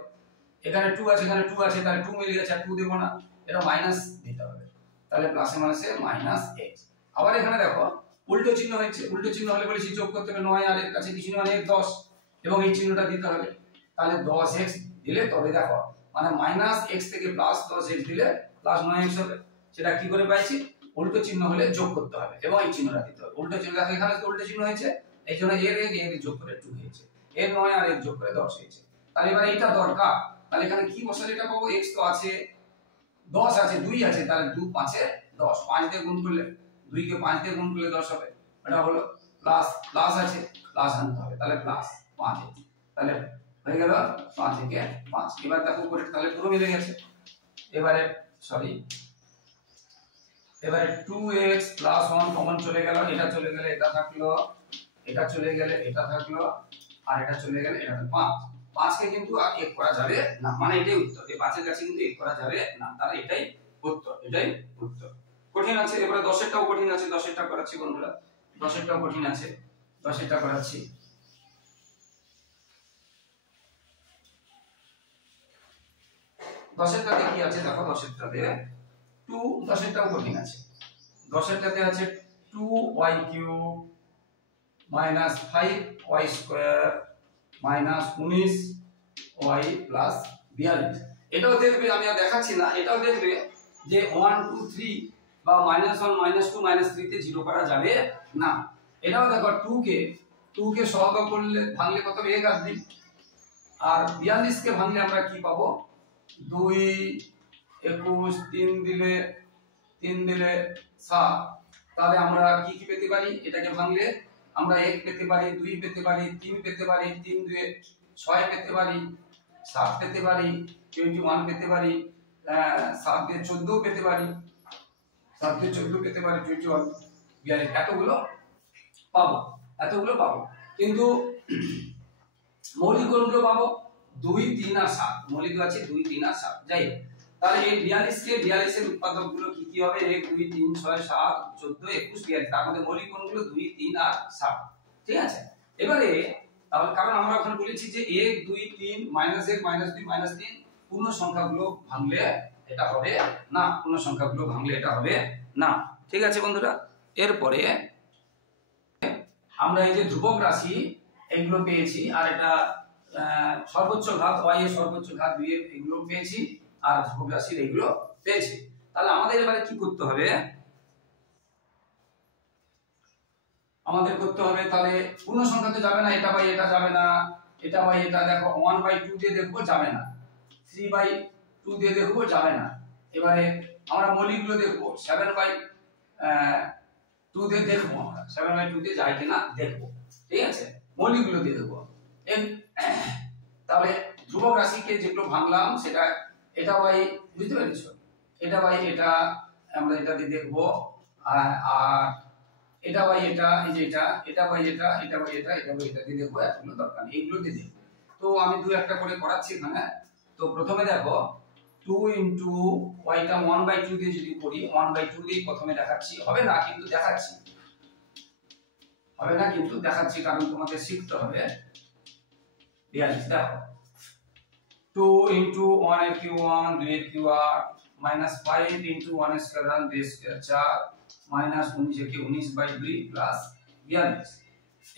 এখানে 2 আছে, এখানে 2 আছে, তাহলে 2 মিলে গেছে, আর 2 দেব না, এটা মাইনাস দিতে হবে। তাহলে প্লাসে মাইনাসে মাইনাস x। আবার এখানে দেখো উল্টো চিহ্ন হয়েছে, উল্টো চিহ্ন হলে বলেছি যোগ করতে হবে 9 আর এর কাছে কিছু নেই, মানে 10 এবং এই চিহ্নটা দিতে হবে। তাহলে 10x দিলে তবে দেখো মানে মাইনাস x থেকে প্লাস 10x দিলে প্লাস 9x হবে। সেটা কি করে পাইছি? উল্টো চিহ্ন হলে যোগ করতে হবে এবং এই চিহ্নটা দিতে হবে। উল্টো চিহ্ন দেখো এখানে তো উল্টো চিহ্ন হয়েছে, এই জন্য এর যোগ করে 2 হয়েছে, এর 9 আর এর যোগ করে 10 হয়েছে। তাহলে এবারে এটা দরকার, তাহলে এখানে কি বসালে এটা পাবো? x তো আছে, 10 আছে, 2 আছে, তাহলে 2 5 এ 10, 5 দিয়ে গুণ করলে 2 কে 5 দিয়ে গুণ করলে 10 হবে। এটা হলো প্লাস, প্লাস আছে, প্লাস আনতে হবে, তাহলে প্লাস 5 তাহলে হয়ে গেল 5 থেকে 5। এবার দেখো করে তাহলে পুরো মিলে গেছে। এবারে সরি, এবারে 2x 1 কমন চলে গেল, এটা চলে গেলে এটা থাকলো, এটা চলে গেলে এটা থাকলো, আর এটা চলে গেলে এটা 5। 5 কে কিন্তু আর 1 করা যাবে না, মানে এটাই উত্তর। এই 5 এর কাছে কিন্তু 1 করা যাবে না, তাহলে এটাই উত্তর, এটাই উত্তর। কঠিন আছে, এবারে 10 এরটাও কঠিন আছে, 10 এরটা করাচ্ছি বন্ধুরা, 10 এরটাও কঠিন আছে, 10 এরটা করাচ্ছি। 10 এরটাতে কি আছে দেখো, 10 এরটাতে 2, 10 এরটাও কঠিন আছে। 10 এরটাতে আছে 2y³ - 5y² - 19y + 42। এটাও দেখবে, আমি আর দেখাচ্ছি না, এটাও দেখবে যে 1 2 3 বা -1 -2 -3 তে 0 করা যাবে না। এটাও দেখো 2 কে সহগ করলে ভাঙলে কত হবে? 1 আর 2, আর 42 কে ভাঙলে আমরা কি পাবো? 2 21, 3 দিলে 7। তাহলে আমরা কি কি পেতে পারি? এটাকে ভাঙলে আমরা 1 পেতে পারি, 2 পেতে পারি, 3 পেতে পারি, 3 2 6 পেতে পারি, 7 পেতে পারি, 21 পেতে পারি, 7 দিয়ে 14 পেতে পারি, 7 দিয়ে 14 পেতে পারি, 21 এতগুলো পাবো, এতগুলো পাবো। কিন্তু মৌলিক কোনগুলো পাবো? 2 3 আর 7 মৌলিক আছে, 2 3 আর 7। যাই হোক, তাহলে এই 42 এর উৎপাদকগুলো কি কি হবে? 1 2 3 6 7 14 21 42। তার মধ্যে মৌলিক কোনগুলো? 2 3 আর 7। ঠিক আছে, এবারে তাহলে কারণ আমরা ওখানে বলেছি যে 1 2 3 -1 -2 -3 পূর্ণ সংখ্যাগুলো ভাঙলে এটা হবে না, পূর্ণ সংখ্যাগুলো ভাঙলে এটা হবে না। ঠিক আছে বন্ধুরা, এরপরে আমরা এই যে ধ্রুবক রাশি এগুলো পেয়েছি, আর এটা সর্বোচ্চ ঘাত y এর সর্বোচ্চ ঘাত 2 এগুলো পেয়েছি, আর ধ্রুবক রাশির এগুলো পেয়েছি। তাহলে আমাদের এবারে কি করতে হবে? আমাদের করতে হবে তাহলে পূর্ণ সংখ্যাতে যাবে না, এটা বাই এটা যাবে না, এটা বাই এটা দেখো 1/2 দিয়ে দেখবো যাবে না, 3/2 দিয়ে দেখবো যাবে না। এবারে আমরা মৌলিকগুলো দেখবো, 7/2 দিয়ে দেখবো, আমরা 7/2 দিয়ে যায় কিনা দেখবো। ঠিক আছে, মৌলিকগুলো দিয়ে দেখবো। তাহলে ধ্রুবক রাশিকে যেগুলো ভাঙলাম সেটা এটা বাই, বুঝতে পেরেছো? এটা বাই এটা আমরা এটা দিয়ে দেখবো, আর এটা বাই এটা, এই যে এটা বাই এটা, এটা বাই এটা, এটা বাই এটা দিয়ে দেখবো। এগুলো দরকার নেই, এইগুলো দিয়ে দেখবো। তো আমি দুই একটা করে করাচ্ছি এখানে। তো প্রথমে দেখো 2 y টা 1/2 দিয়ে যদি করি, 1/2 দিয়ে প্রথমে দেখাচ্ছি, হবে না কিন্তু দেখাচ্ছি, হবে না কিন্তু দেখাচ্ছি, কারণ তোমাদের শিখতে হবে। 42 দেখো 2 1 এর কিউ 1 2 এর কিউ 8 -5 1 এর স্কয়ার 2 এর স্কয়ার 4 -19 এর কিউ 19/2 প্লাস 42।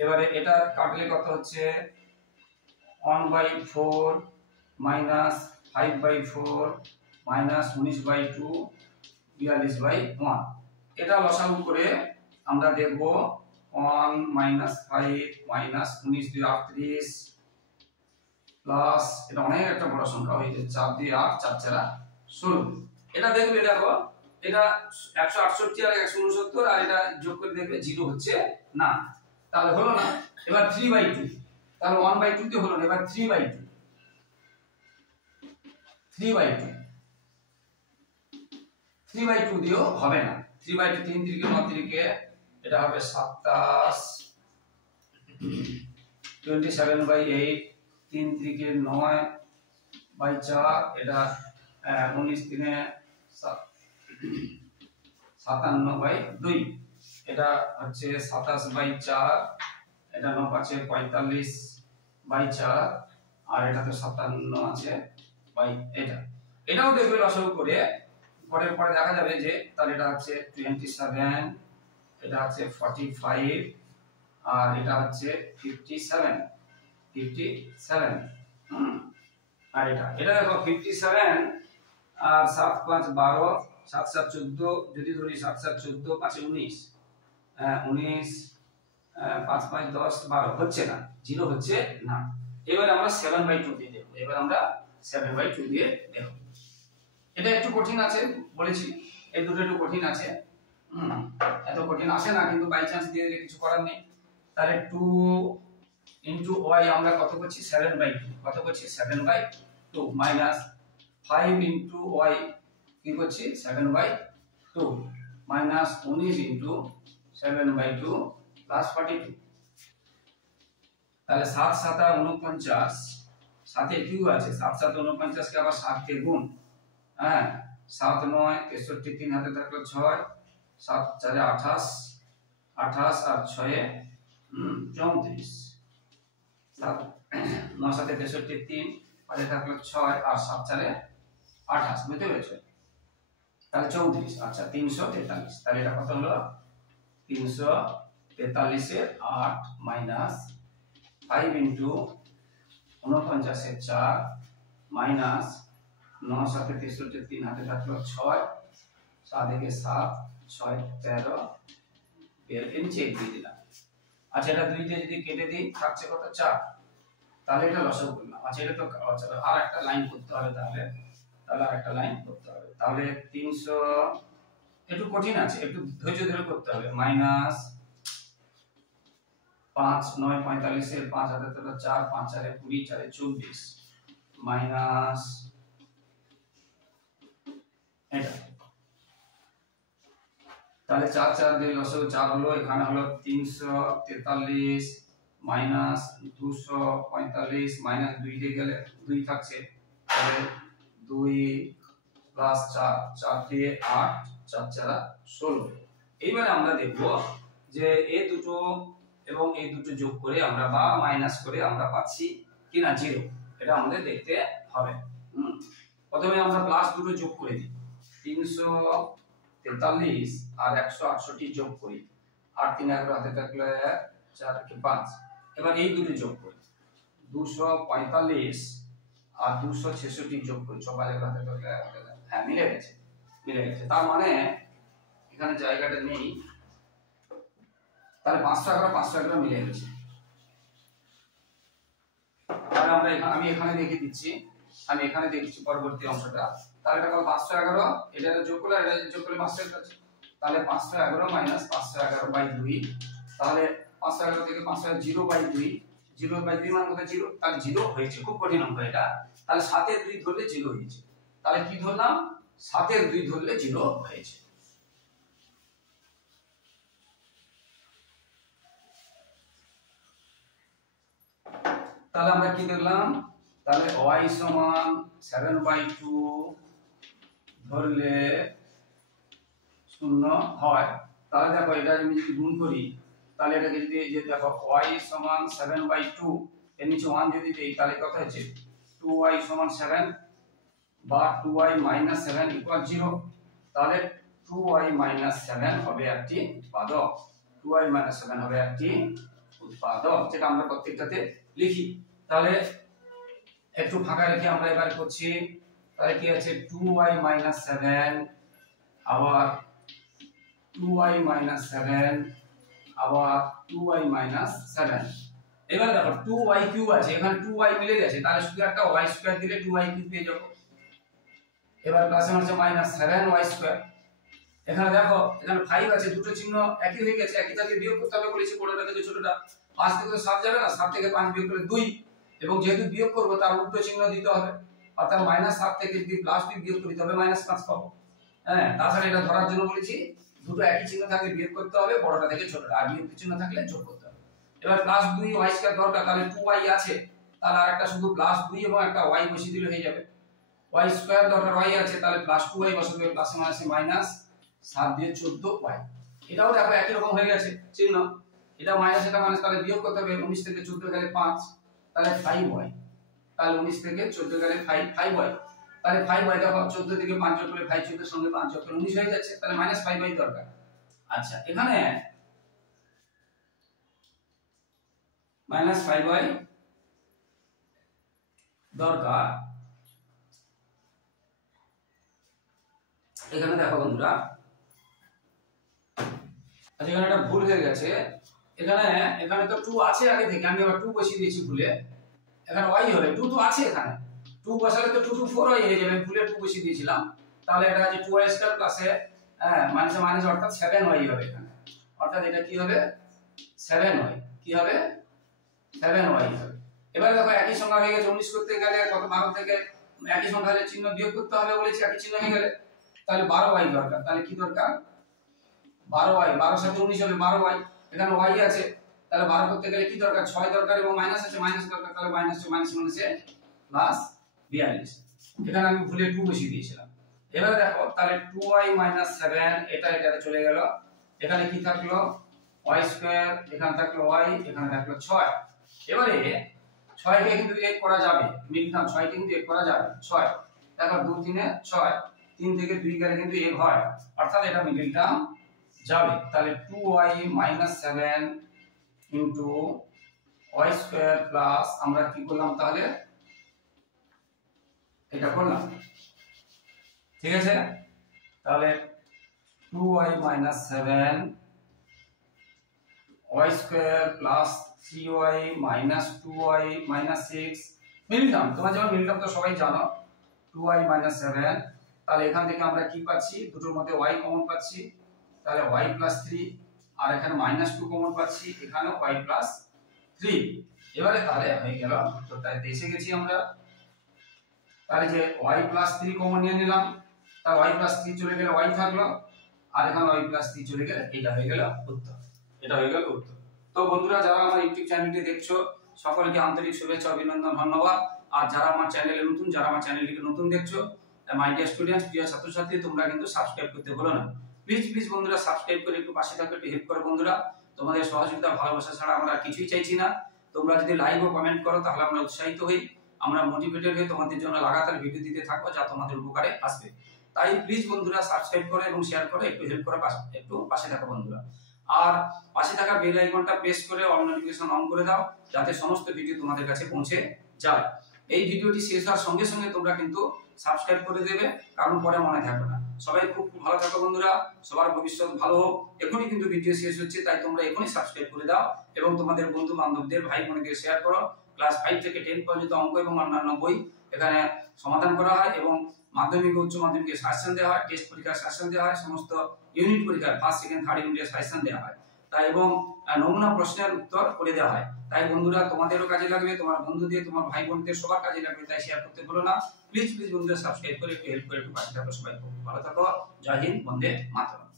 এবারে এটা কাটলে কত হচ্ছে? 1/4 -5/4 -19/2 42/1। এটা লসাগু করে আমরা দেখব 1 -5 -19 2 38 প্লাস এটা অনেক একটা বড় সংখ্যা হয়ে যায়, 4 2 8 4 4 16। এটা দেখবে, দেখো এটা 168 আর 169, আর এটা যোগ করে দেখবে 0 হচ্ছে না, তাহলে হলো না। এবার 3/2, তাহলে 1/2 তে হলো না, এবার 3/2 দিয়েও হবে না। 3/2 3 3 9 3 এটা হবে 27 27/8, 3 3 9 বাই 4, এটা 19 3 57/2, এটা হচ্ছে 27/4, এটা 9 5 45/4, আর এটা তো 57 আছে বাই এটা। এটাও দেখবে লসাগু করে পরে দেখা যাবে যে তাহলে এটা হচ্ছে 27, এটা হচ্ছে 45, আর এটা হচ্ছে 57 আর এটা দেখো 57 আর 7 5 12, 7 7 14, যদি ধরি 7 7 14 5 19, 19 5 5 10 12 হচ্ছে না, 0 হচ্ছে না। এবার আমরা 7/2 দিয়ে দেব, এবার আমরা 7/2 দিয়ে দেব। এটা একটু কঠিন আছে বলেছি, এই দুটো একটু কঠিন আছে, এত কঠিন আসে না, কিন্তু বাই চান্স দিয়ে দিলে কিছু করার নেই। তাহলে 2 ইনটু y আমরা কত করছি 7/2, কত করছি 7/2 মাইনাস 5 ইনটু y কি করছি 7/2 মাইনাস 19 ইনটু 7/2 প্লাস 42। তাহলে 7 7 49, সাথে কিউ আছে, 7 7 49 কে আবার 7 কে গুণ, হ্যাঁ 7 9 63, 3 হাতে থাকলো 6, 7 4 28, 28 আর 6 34, 7 9 7 63, 3 হাতে থাকলো 6 আর 7 4 28, বুঝতে পেরেছো? তাহলে 34, আচ্ছা 343, তাহলে এটা কত হলো 343 এর 8 মাইনাস 5 ইনটু 49 এর 4 মাইনাস 9 7 63, 3 হাতে থাকলো 6, 7 1 7, 6 13 এর নিচে দিয়ে দিলাম। আচ্ছা এটা 2 দিয়ে যদি কেটে দিই থাকছে কত 4, তাহলে এটা লসাগু করলাম। আচ্ছা এটা তো আর একটা লাইন করতে হবে, তাহলে আর একটা লাইন করতে হবে। তাহলে 300 একটু কঠিন আছে, একটু ধৈর্য ধরে করতে হবে। মাইনাস 5 9 45 এর 5 হাতে থাকলো 4, 5 4 20, 4 24 মাইনাস এটা, তাহলে 4 4 দিয়ে লসাগু 4 হলো, এখানে হলো 343 মাইনাস 245 মাইনাস 2 দিয়ে গেলে 2 থাকছে, তাহলে 2 প্লাস 4 4 দিয়ে 8, 4 4 16। এইবারে আমরা দেখব যে এই দুটো এবং এই দুটো যোগ করে আমরা বা মাইনাস করে আমরা পাচ্ছি কিনা 0, এটা আমাদের দেখতে হবে। প্রথমে আমরা প্লাস দুটো যোগ করে দিই, 343 আর 168 যোগ করি, 8 3 11 হাতে থাকলে 4 কে 5। এবার এই দুটো যোগ করি, 245 আর 266 যোগ করি, 6 5 11 হাতে থাকলে, হ্যাঁ মিলে গেছে। তার মানে এখানে জায়গাটা নেই, তাহলে 511 মিলে গেছে। তাহলে আমি এখানে দেখে দিচ্ছি, পরবর্তী অংশটা। তাহলে এটা কত 511, এটা যোগ করলে এটা যোগ করলে 511 আছে, তাহলে 511 মাইনাস 511/2, তাহলে 511 থেকে 511 0/2, 0/2 মানে কত 0, তাহলে 0 হয়েছে। খুব কঠিন অঙ্ক এটা। তাহলে 7 এর 2 ধরলে 0 হয়েছে, তাহলে কি ধরলাম 7 এর 2 ধরলে 0 হয়েছে। তাহলে আমরা কি দেখলাম, তাহলে y সমান 7/2 ধরলে 0 হয়। তাহলে দেখো এটা আমি যদি গুণ করি, তাহলে এটাকে যদি যে দেখো y সমান 7/2 এর নিচে 1 যদি দেই, তাহলে কত হচ্ছে 2y সমান 7 বা 2y - 7 = 0। তাহলে 2y - 7 হবে একটি উৎপাদক, 2y - 7 হবে একটি উৎপাদক, যেটা আমরা প্রত্যেকটাতে লিখি। তাহলে একটু ফাঁকা রেখে আমরা এবার করছি। তাহলে কি আছে 2y - 7 আবার 2y - 7 আবার 2y - 7। এবার দেখো 2y কিউব আছে, এখানে 2y মিলে গেছে, তাহলে শুধু একটা y স্কয়ার দিলে 2y কিউব পেয়ে যাব। এবার প্লাসে হচ্ছে -7y²। এখানে দেখো এখানে 5 আছে, দুটো চিহ্ন একই হয়ে গেছে, একই থেকে বিয়োগ করতে হবে বলেছি, বড়টা থেকে ছোটটা। 5 থেকে 7 যাবে না, 7 থেকে 5 বিয়োগ করলে 2, এবং যেহেতু বিয়োগ করব তার উল্টো চিহ্ন দিতে হবে, অর্থাৎ -7 থেকে যদি +2 বিয়োগ করি তবে -5 পাবো। হ্যাঁ, তাছাড়া এটা ধরার জন্য বলেছি দুটো একই চিহ্ন থাকলে বিয়োগ করতে হবে বড়টা থেকে ছোটটা, আর বিয়োগ চিহ্ন থাকলে যোগ করতে হবে। এবার প্লাস 2 y স্কয়ার দরকার, তাহলে 2y আছে, তাহলে আরেকটা শুধু প্লাস 2 এবং একটা y বসিয়ে দিলে হয়ে যাবে। y স্কয়ার দরকার y আছে, তাহলে প্লাস 2y বসাবে, প্লাস মাইনাসে মাইনাস 7 দিয়ে 14y। এটাও দেখো একই রকম হয়ে গেছে চিহ্ন, এটা মাইনাস এটা মাইনাস, তাহলে বিয়োগ করতে হবে। 19 থেকে 14 গেলে 5, তাহলে 5y, তাহলে 19 থেকে 14 গেলে 5y, তাহলে 5y দেখো 14 থেকে 5 যোগ করলে 5 14 সঙ্গে 5 যোগ করলে 19 হয়ে যাচ্ছে, তাহলে মাইনাস 5y দরকার। আচ্ছা এখানে মাইনাস 5y দরকার। এখানে দেখো বন্ধুরা, আচ্ছা এখানে একটা ভুল হয়ে গেছে, এখানে তো 2 আছে আগে থেকে, আমি আবার 2 বসিয়ে দিয়েছি ভুলে। এখানে y হবে, 2 তো আছে এখানে, 2 বসালে তো 2 4y হয়ে যাবে, ভুলে 2 বসিয়ে দিয়েছিলাম। তাহলে এটা আছে 2y স্কয়ার প্লাসে মাইনাসে মাইনাস অর্থাৎ 7y হবে এখানে, অর্থাৎ এটা কি হবে 7y, কি হবে 7y হবে। এবারে দেখো একই সংখ্যা হয়ে গেছে, 19 করতে গেলে কত 12 থেকে একই সংখ্যা হলে চিহ্ন বিয়োগ করতে হবে বলেছি, একই চিহ্ন হয়ে গেলে তাহলে 12y দরকার। তাহলে কি দরকার 12y, 12 সাথে 19 হবে 12y, এখানে y আছে, তাহলে 12 করতে গেলে কি দরকার 6 দরকার, এবং মাইনাস আছে মাইনাস দরকার, তাহলে মাইনাস মাইনাসে প্লাস 42। এখানে আমি ভুলে 2 বসিয়ে দিয়েছিলাম। এবারে দেখো তাহলে 2y 7 এটাতে চলে গেল, এখানে কি থাকলো y স্কয়ার, এখানে থাকলো y, এখানে থাকলো 6। এবারে 6 কে কিন্তু 1 করা যাবে, মিল টার্ম 6 কে কিন্তু 1 করা যাবে, 6 দেখো 2 3 এ 6, 3 থেকে 2 গেলে কিন্তু 1 হয়, অর্থাৎ এটা মিডল টার্ম যাবে। তাহলে 2y 7 into y square plus আমরা কি করলাম তাহলে এটা করলাম, ঠিক আছে। তাহলে 2y 7 y square plus 3y 2y 6 middle term, তোমরা যেমন মিডল টার্ম তো সবাই জানো 2y 7, তাহলে এখান থেকে আমরা কি পাচ্ছি, দুটোর মধ্যে y কমন পাচ্ছি, তাহলে y 3, আর এখানে -2 কমন পাচ্ছি, এখানেও y 3। এবারে তাহলে হয়ে গেল তো, তাই এসে গেছি আমরা, তাহলে যে y 3 কমন নিয়ে নিলাম, তাহলে y 3 চলে গেলে y থাকলো, আর এখানে y 3 চলে গেলে এটা হয়ে গেল উত্তর, এটা হয়ে গেল উত্তর। তো বন্ধুরা যারা আমার ইউটিউব চ্যানেলটি দেখছো সকলকে আন্তরিক শুভেচ্ছা অভিনন্দন ধন্যবাদ। আর যারা আমার চ্যানেলে নতুন, যারা আমার চ্যানেলটিকে নতুন দেখছো, মাই ডিয়ার স্টুডেন্টস, প্রিয় ছাত্রছাত্রী, তোমরা কিন্তু সাবস্ক্রাইব করতে ভুলো না, প্লিজ বন্ধুরা সাবস্ক্রাইব করে একটু পাশে থাকো, একটু হেল্প করো বন্ধুরা, তোমাদের সহযোগিতা ভালোবাসা ছাড়া আমরা কিছুই চাইছি না। তোমরা যদি লাইক ও কমেন্ট করো তাহলে আমরা উৎসাহিত হই, আমরা মোটিভেটেড হই তোমাদের জন্য লাগাতার ভিডিও দিতে থাকবো যা তোমাদের উপকারে আসবে। তাই প্লিজ বন্ধুরা সাবস্ক্রাইব করো এবং শেয়ার করো, একটু হেল্প করো, একটু পাশে থাকো বন্ধুরা। আর পাশে থাকা বেল আইকনটা প্রেস করে অল নোটিফিকেশন অন করে দাও, যাতে সমস্ত ভিডিও তোমাদের কাছে পৌঁছে যায়। এই ভিডিওটি শেষ হওয়ার সঙ্গে সঙ্গে তোমরা কিন্তু সাবস্ক্রাইব করে দেবে, কারণ পরে মনে থাকবে না। সবাই খুব ভালো থাকো বন্ধুরা, সবার ভবিষ্যৎ ভালো হোক। এখনই কিন্তু ভিডিও শেষ হচ্ছে, তাই তোমরা এখনই সাবস্ক্রাইব করে দাও এবং তোমাদের বন্ধু বান্ধবদের, ভাই বোনদের শেয়ার করো। ক্লাস 5 থেকে 10 পর্যন্ত অঙ্ক এবং অন্যান্য বই এখানে সমাধান করা হয়, এবং মাধ্যমিক উচ্চ মাধ্যমিকের সাজেশন দেওয়া হয়, টেস্ট পরীক্ষার সাজেশন দেওয়া হয়, সমস্ত ইউনিট পরীক্ষার ফার্স্ট সেকেন্ড থার্ড ইউনিটের সাজেশন দেওয়া হয়, তাই এবং নমুনা প্রশ্নের উত্তর করে দেওয়া হয়। তাই বন্ধুরা তোমাদেরও কাজে লাগবে, তোমার বন্ধুদের, তোমার ভাই বোনদের সবার কাজে লাগবে, তাই শেয়ার করতে ভুলো না। প্লিজ বন্ধুরা সাবস্ক্রাইব করে একটু হেল্প করে একটু পাশে থাকো। সবাই খুব ভালো থাকো। জয় হিন্দ, বন্দে মাতরম।